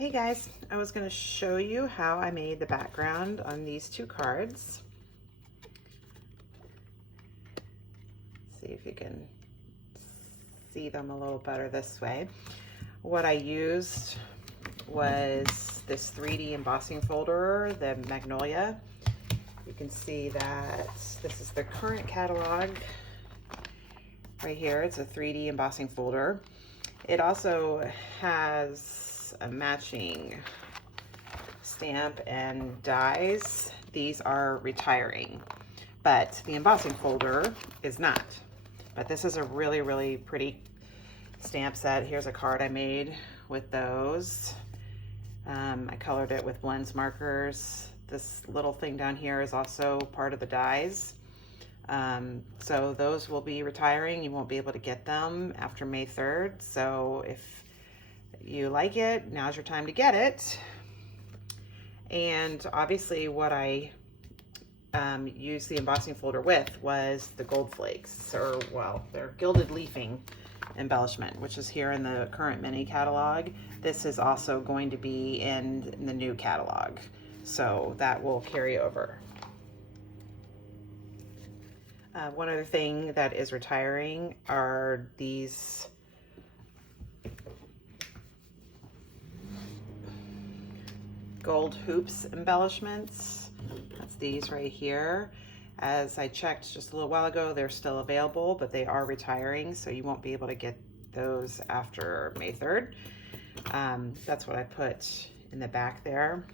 Hey guys, I was going to show you how I made the background on these two cards. See if you can see them a little better this way. What I used was this 3D embossing folder, the Magnolia. You can see that this is the current catalog right here. It's a 3D embossing folder. It also has a matching stamp and dies. These are retiring, but the embossing folder is not. But this is a really, really pretty stamp set. Here's a card I made with those. I colored it with blends markers. This little thing down here is also part of the dies. So those will be retiring. You won't be able to get them after May 3rd. So if you like it, now's your time to get it. And obviously what I used the embossing folder with was the gold flakes, or well, they're gilded leafing embellishment, which is here in the current mini catalog. This is also going to be in the new catalog, so that will carry over. One other thing that is retiring are these gold hoops embellishments. That's these right here. As I checked just a little while ago, they're still available, but they are retiring, so you won't be able to get those after May 3rd. That's what I put in the back there.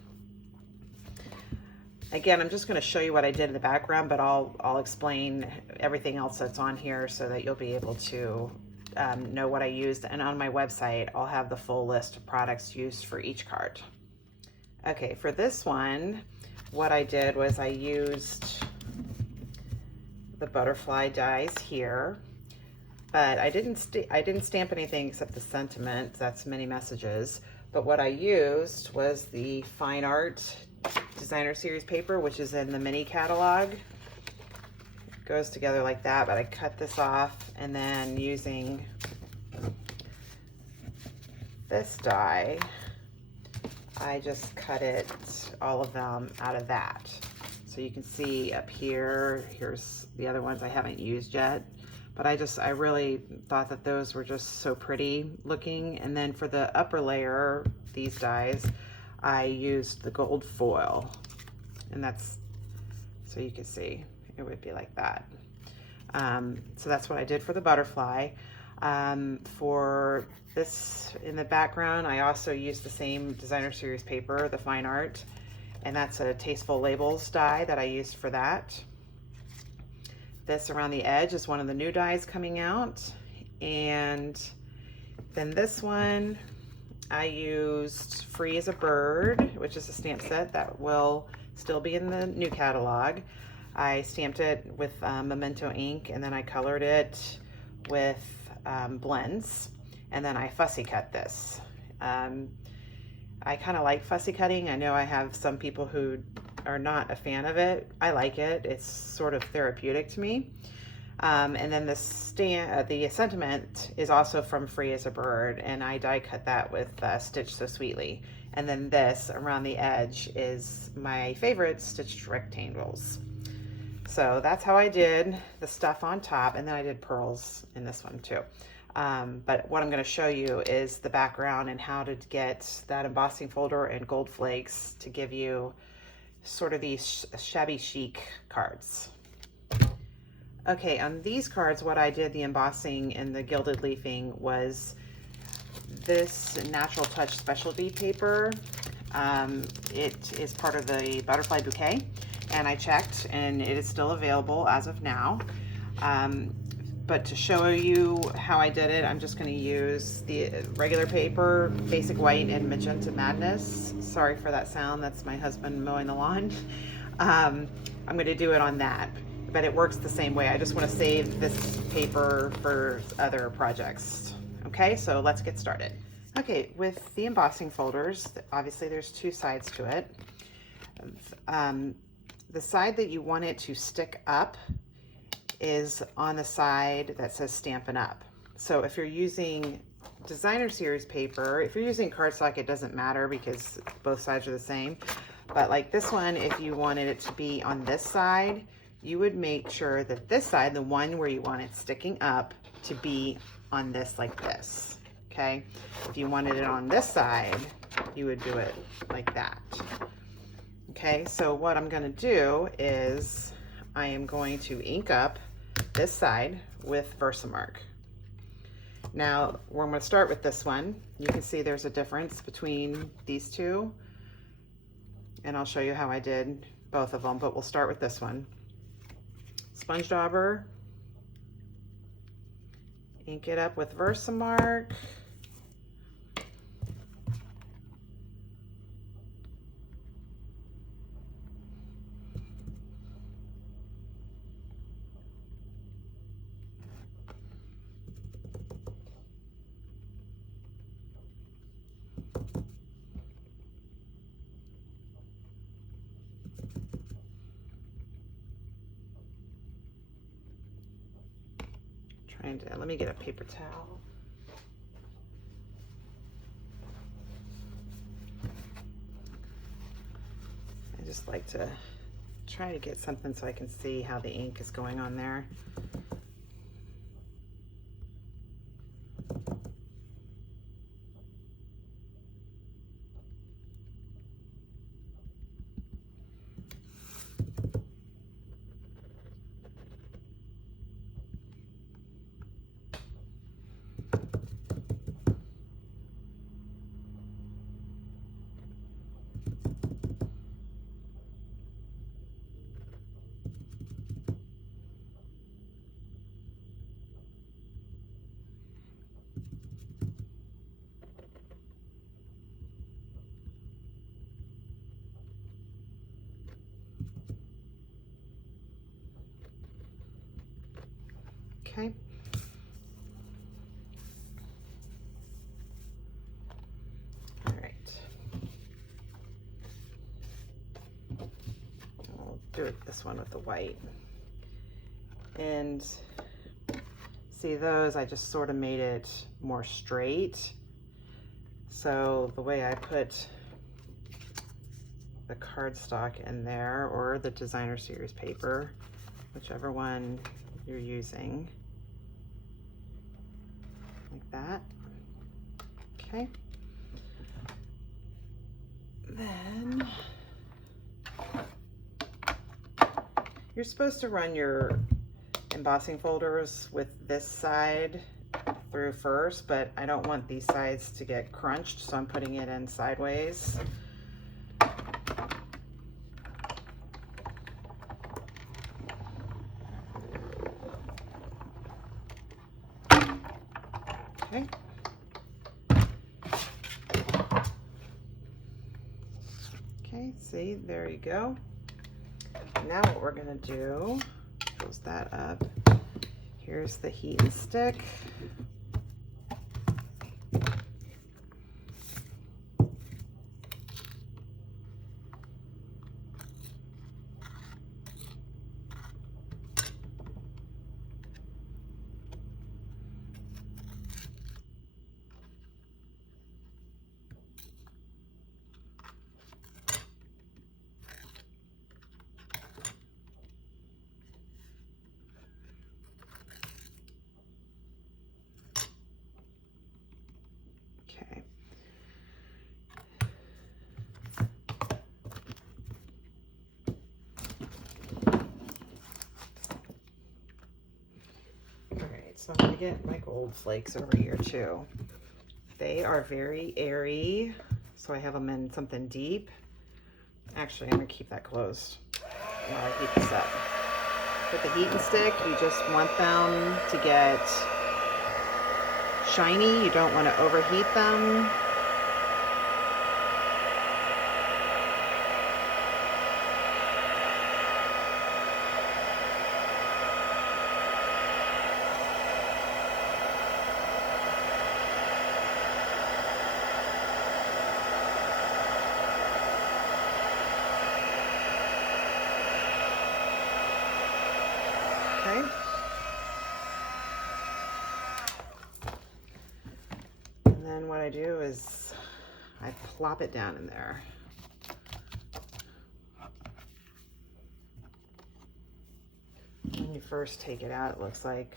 Again, I'm just going to show you what I did in the background, but I'll explain everything else that's on here so that you'll be able to know what I used. And on my website, I'll have the full list of products used for each card. Okay, for this one, what I did was I used the butterfly dies here, but I didn't stamp anything except the sentiment. That's many messages. But what I used was the fine art designer series paper, which is in the mini catalog. It goes together like that, but I cut this off, and then using this die, I just cut it, all of them, out of that. So you can see up here, here's the other ones I haven't used yet, but I really thought that those were just so pretty looking. And then for the upper layer, these dies, I used the gold foil, and that's, so you can see, it would be like that. So that's what I did for the butterfly. For this in the background, I also used the same designer series paper, the fine art, and that's a Tasteful Labels die that I used for that. This around the edge is one of the new dies coming out. And then this one, I used Free as a Bird, which is a stamp set that will still be in the new catalog. I stamped it with Memento ink, and then I colored it with blends, and then I fussy cut this. I kind of like fussy cutting. I know I have some people who are not a fan of it. I like it. It's sort of therapeutic to me. And then the sentiment is also from Free as a Bird, and I die cut that with Stitch So Sweetly. And then this around the edge is my favorite stitched rectangles. So that's how I did the stuff on top, and then I did pearls in this one too. But what I'm going to show you is the background and how to get that embossing folder and gold flakes to give you sort of these shabby chic cards. Okay, on these cards, what I did, the embossing and the gilded leafing, was this Natural Touch specialty paper. It is part of the butterfly bouquet, and I checked, and it is still available as of now. But to show you how I did it, I'm just going to use the regular paper, Basic White and Magenta Madness. Sorry for that sound, that's my husband mowing the lawn. I'm going to do it on that, but it works the same way. I just want to save this paper for other projects. Okay, so let's get started. Okay, with the embossing folders, obviously there's two sides to it. The side that you want it to stick up is on the side that says Stampin' Up. So if you're using designer series paper, if you're using cardstock, it doesn't matter because both sides are the same. But like this one, if you wanted it to be on this side, you would make sure that this side, the one where you want it sticking up, to be on this like this, okay? If you wanted it on this side, you would do it like that. Okay, so what I'm gonna do is I am going to ink up this side with Versamark. Now, we're gonna start with this one. You can see there's a difference between these two, and I'll show you how I did both of them, but we'll start with this one. Sponge Dauber, ink it up with Versamark. Let me get a paper towel. I just like to try to get something so I can see how the ink is going on there. Okay. All right. I'll do it this one with the white. And see those, I just sort of made it more straight. So the way I put the cardstock in there, or the designer series paper, whichever one you're using, like that. Okay. Then you're supposed to run your embossing folders with this side through first, but I don't want these sides to get crunched, so I'm putting it in sideways. Okay. Okay, see, there you go. Now what we're gonna do, close that up. Here's the heat and stick. Okay. All right, so I'm gonna get my gold flakes over here too. They are very airy, so I have them in something deep. Actually, I'm gonna keep that closed while I heat this up. With the heat and stick, you just want them to get shiny. You don't want to overheat them. Okay. is I plop it down in there. When you first take it out, it looks like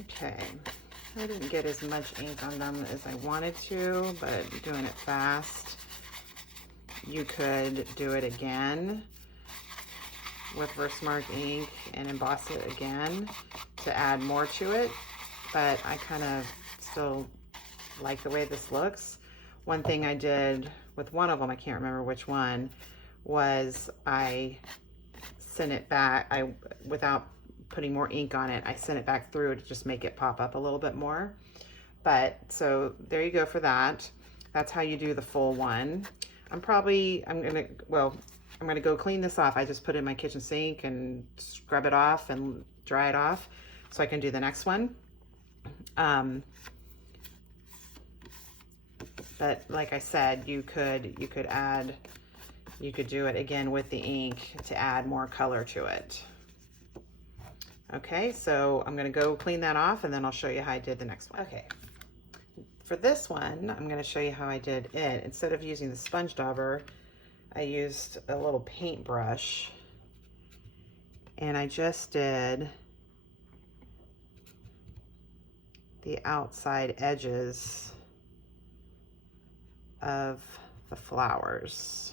okay. I didn't get as much ink on them as I wanted to, but doing it fast. You could do it again with Versamark ink and emboss it again to add more to it, but I kind of still like the way this looks. One thing I did with one of them, I can't remember which one, was I sent it back, without putting more ink on it, I sent it back through to just make it pop up a little bit more. But so there you go for that. That's how you do the full one. I'm gonna go clean this off. I just put it in my kitchen sink and scrub it off and dry it off so I can do the next one. But like I said, you could do it again with the ink to add more color to it. Okay, so I'm gonna go clean that off and then I'll show you how I did the next one. Okay, for this one, I'm gonna show you how I did it. Instead of using the sponge dauber, I used a little paintbrush and I just did the outside edges of the flowers.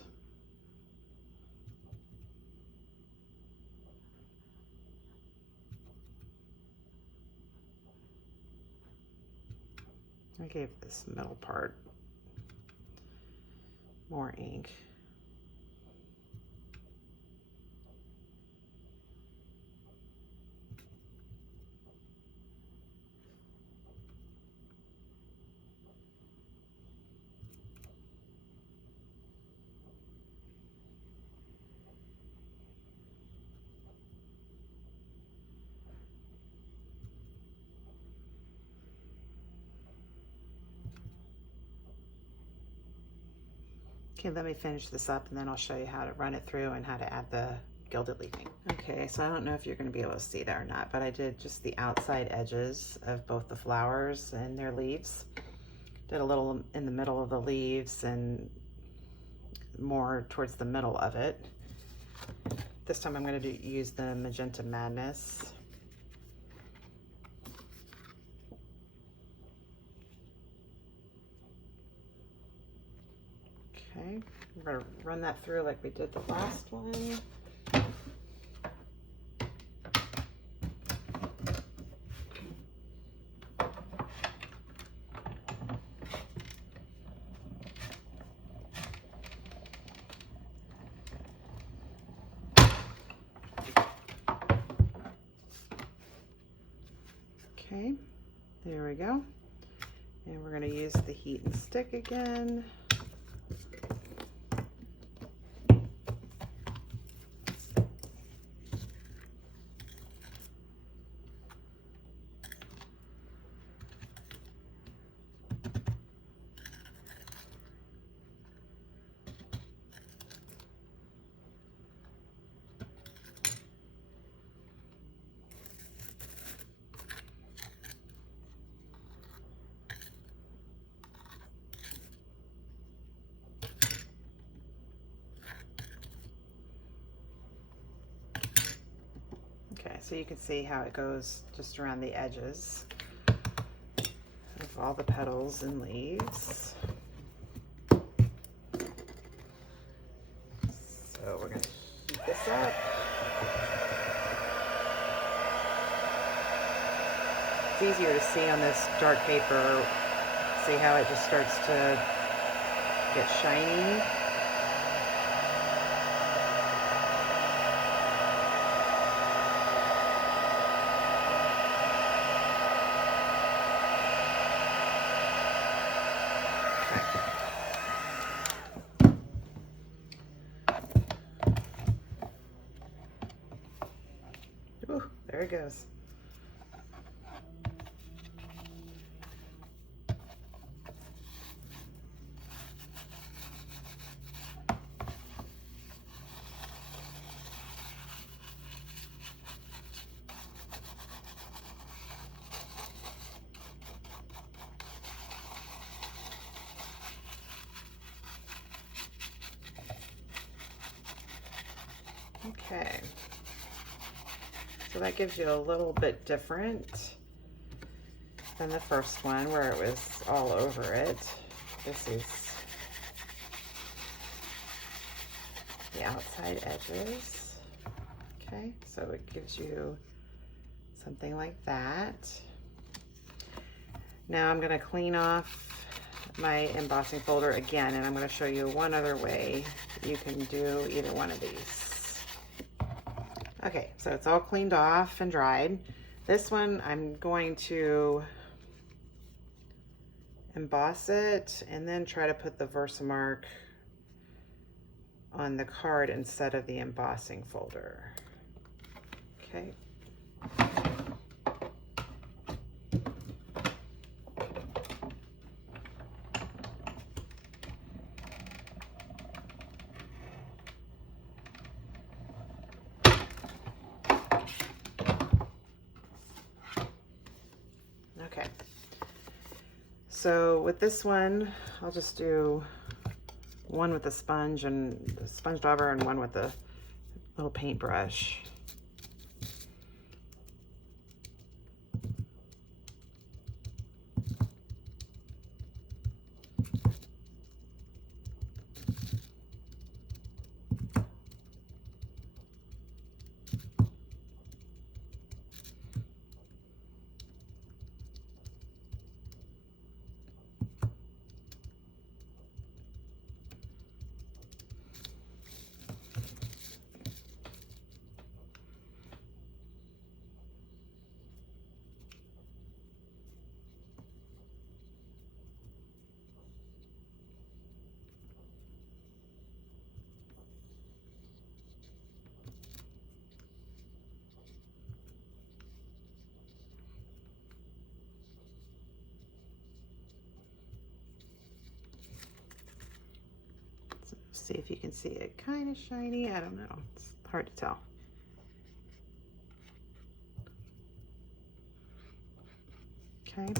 I gave this middle part more ink. Okay, let me finish this up and then I'll show you how to run it through and how to add the gilded leafing. Okay, so I don't know if you're going to be able to see that or not, but I did just the outside edges of both the flowers and their leaves. Did a little in the middle of the leaves and more towards the middle of it. This time I'm going to use the Magenta Madness. Okay, we're going to run that through like we did the last one. Okay, there we go. And we're going to use the heat and stick again. Okay, so you can see how it goes just around the edges of all the petals and leaves. So we're going to heat this up. It's easier to see on this dark paper. See how it just starts to get shiny. it goes. Okay, so that gives you a little bit different than the first one where it was all over it. This is the outside edges. Okay, so it gives you something like that. Now I'm going to clean off my embossing folder again, and I'm going to show you one other way you can do either one of these. Okay, so it's all cleaned off and dried. This one, I'm going to emboss it and then try to put the Versamark on the card instead of the embossing folder. Okay. Okay, so with this one, I'll just do one with the sponge and the sponge dauber and one with the little paintbrush. See if you can see it kind of shiny. I don't know. It's hard to tell. Okay.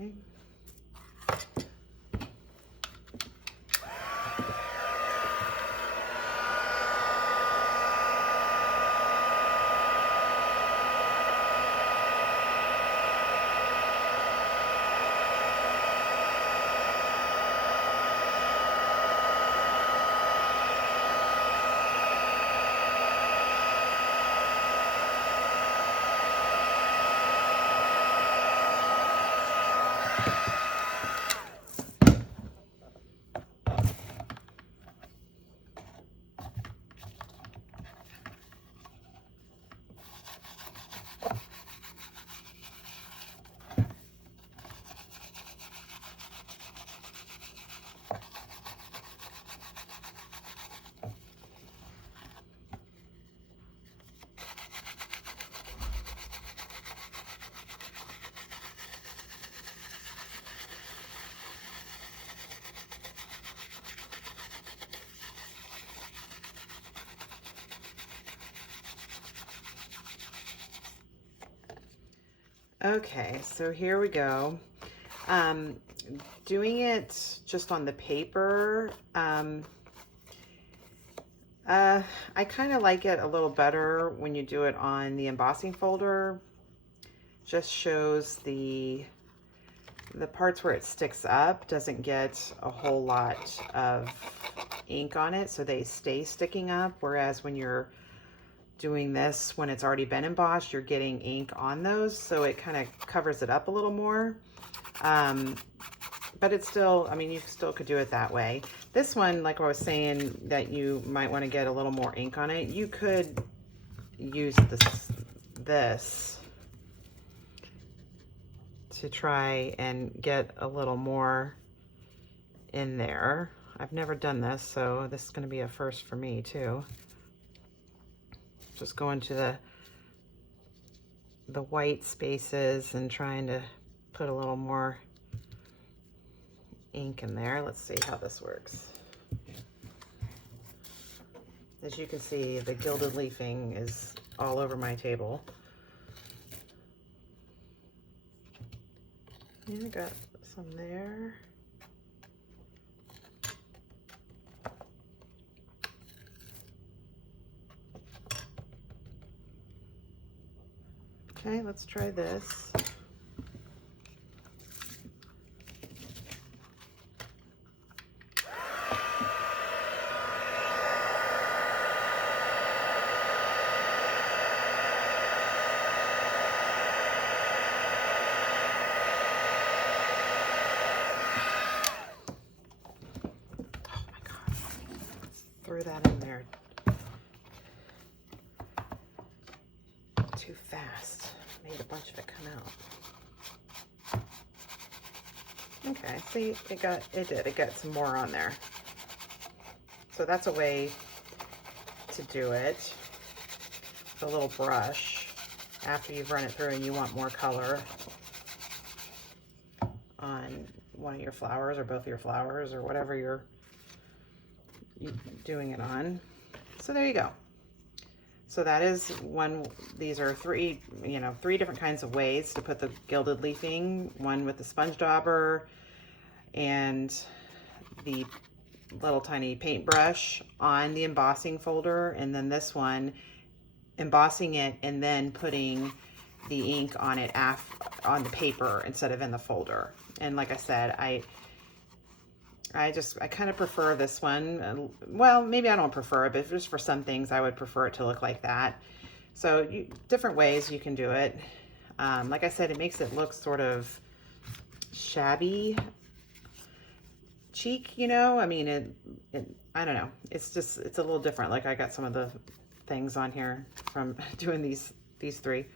Okay. Okay, so here we go. Doing it just on the paper, I kind of like it a little better when you do it on the embossing folder. Just shows the parts where it sticks up doesn't get a whole lot of ink on it, so they stay sticking up, whereas when you're doing this when it's already been embossed, you're getting ink on those, so it kind of covers it up a little more. But it's still, I mean, you still could do it that way. This one, like I was saying, that you might want to get a little more ink on it, you could use this to try and get a little more in there. I've never done this, so this is going to be a first for me too. Just going to the white spaces and trying to put a little more ink in there. Let's see how this works. As you can see, the gilded leafing is all over my table. Yeah, I got some there. Okay, let's try this. Throw that in there too fast. Made a bunch of it come out. Okay, see, it got some more on there. So that's a way to do it. With a little brush after you've run it through and you want more color on one of your flowers or both of your flowers or whatever you're doing it on. So there you go. So that is one. These are three different kinds of ways to put the gilded leafing. One with the sponge dauber and the little tiny paintbrush on the embossing folder, and then this one embossing it and then putting the ink on it on the paper instead of in the folder. And like I said, I kind of prefer this one. Well, maybe I don't prefer it, but just for some things I would prefer it to look like that. So different ways you can do it. Like I said, it makes it look sort of shabby chic, you know? I mean, I don't know. It's a little different. Like I got some of the things on here from doing these three.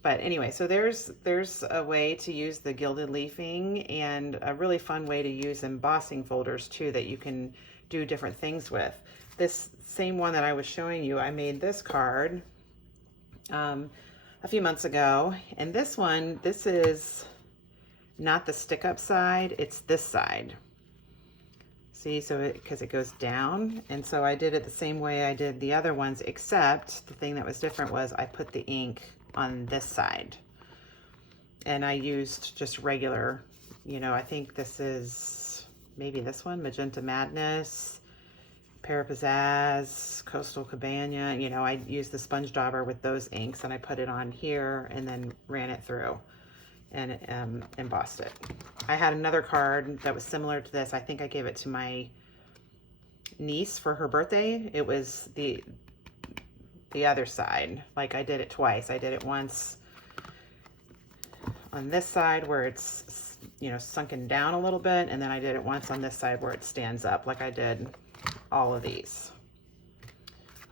But anyway, so there's a way to use the gilded leafing, and a really fun way to use embossing folders too that you can do different things with. This same one that I was showing you, I made this card a few months ago, and this one, this is not the stick up side, it's this side. See, so because it goes down, and so I did it the same way I did the other ones, except the thing that was different was I put the ink on this side, and I used just regular, I think this is maybe this one, Magenta Madness, Parapizzazz, Coastal Cabana. I used the sponge dauber with those inks, and I put it on here and then ran it through and embossed it. I had another card that was similar to this. I think I gave it to my niece for her birthday. It was the other side. Like I did it twice. I did it once on this side where it's sunken down a little bit, and then I did it once on this side where it stands up, like I did all of these.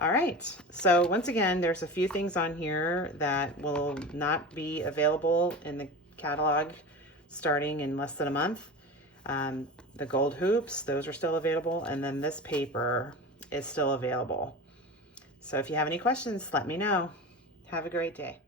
All right, so once again, there's a few things on here that will not be available in the catalog starting in less than a month. The gold hoops, those are still available, and then this paper is still available. So if you have any questions, let me know. Have a great day.